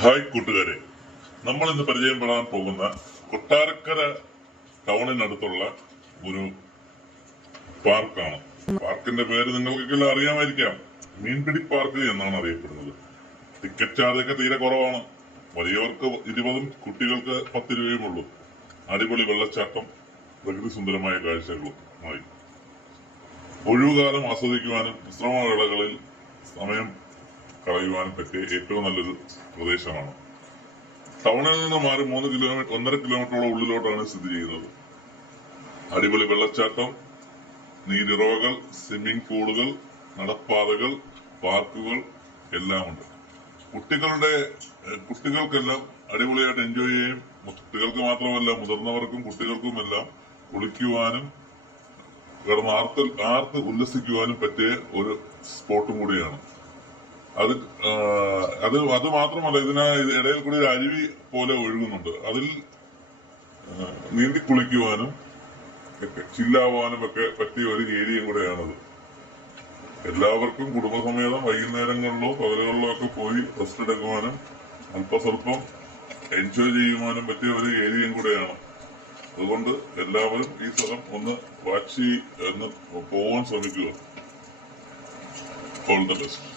Hi കൂട്ടുകാരെ. നമ്മൾ ഇന്ന് പരിചയപ്പെടാൻ പോകുന്ന കൊട്ടാരക്കര ടൗണിനടുത്തുള്ള ഒരു പാർക്കാണ്. പാർക്കിന്റെ പേര് നിങ്ങൾക്കെല്ലാം അറിയാമായിരിക്കാം. മീൻപിടി പാർക്ക് എന്നാണ് അറിയപ്പെടുന്നത്. ടിക്കറ്റ് ചാർജൊക്കെ തീരെ കുറവാണ്. വലിയവർക്ക് ഇരുപതും കുട്ടികൾക്ക് പത്ത് രൂപയും ഉള്ളൂ. അടിപൊളി വെള്ളച്ചാട്ടം പ്രകൃതി സുന്ദരമായ കാഴ്ചകളുമായി ഒഴിവുകാലം ആസ്വദിക്കുവാനും വിശ്രമവേളകളിൽ സമയം കളയുവാനും പറ്റിയ ഏറ്റവും നല്ലൊരു പ്രദേശമാണ്. ടൗണിൽ നിന്ന് മാറി മൂന്ന് കിലോമീറ്റർ ഒന്നര കിലോമീറ്ററോളം ഉള്ളിലോട്ടാണ് സ്ഥിതി ചെയ്യുന്നത്. അടിപൊളി വെള്ളച്ചാട്ടം നീരുറവകൾ സ്വിമ്മിംഗ് പൂളുകൾ നടപ്പാതകൾ പാർക്കുകൾ എല്ലാം ഉണ്ട് കുട്ടികളുടെ കുട്ടികൾക്കെല്ലാം അടിപൊളിയായിട്ട് എൻജോയ് ചെയ്യും കുട്ടികൾക്ക് മാത്രമല്ല മുതിർന്നവർക്കും കുട്ടികൾക്കും എല്ലാം കുളിക്കുവാനും കിടന്ന് ആർത്ത് ആർത്ത് ഉല്ലസിക്കുവാനും പറ്റിയ ഒരു സ്പോട്ടും കൂടിയാണ്. അത് അത് അത് മാത്രമല്ല ഇതിന് ഇടയിൽ കൂടി ഒരു അരുവി പോലെ ഒഴുകുന്നുണ്ട്. അതിൽ നീന്തി കുളിക്കുവാനും ഒക്കെ ചില്ലാവാനും ഒക്കെ പറ്റിയ ഒരു ഏരിയ കൂടെയാണത്. എല്ലാവർക്കും കുടുംബസമേതം വൈകുന്നേരങ്ങളിലോ പകലുകളിലോ ഒക്കെ പോയി റെസ്റ്റ് എടുക്കുവാനും അല്പസ്വല്പം എൻജോയ് ചെയ്യുവാനും പറ്റിയ ഒരു ഏരിയയും കൂടെയാണ്. അതുകൊണ്ട് എല്ലാവരും ഈ സ്ഥലം ഒന്ന് വാച്ച് എന്ന് പോവാൻ ശ്രമിക്കുക. All the best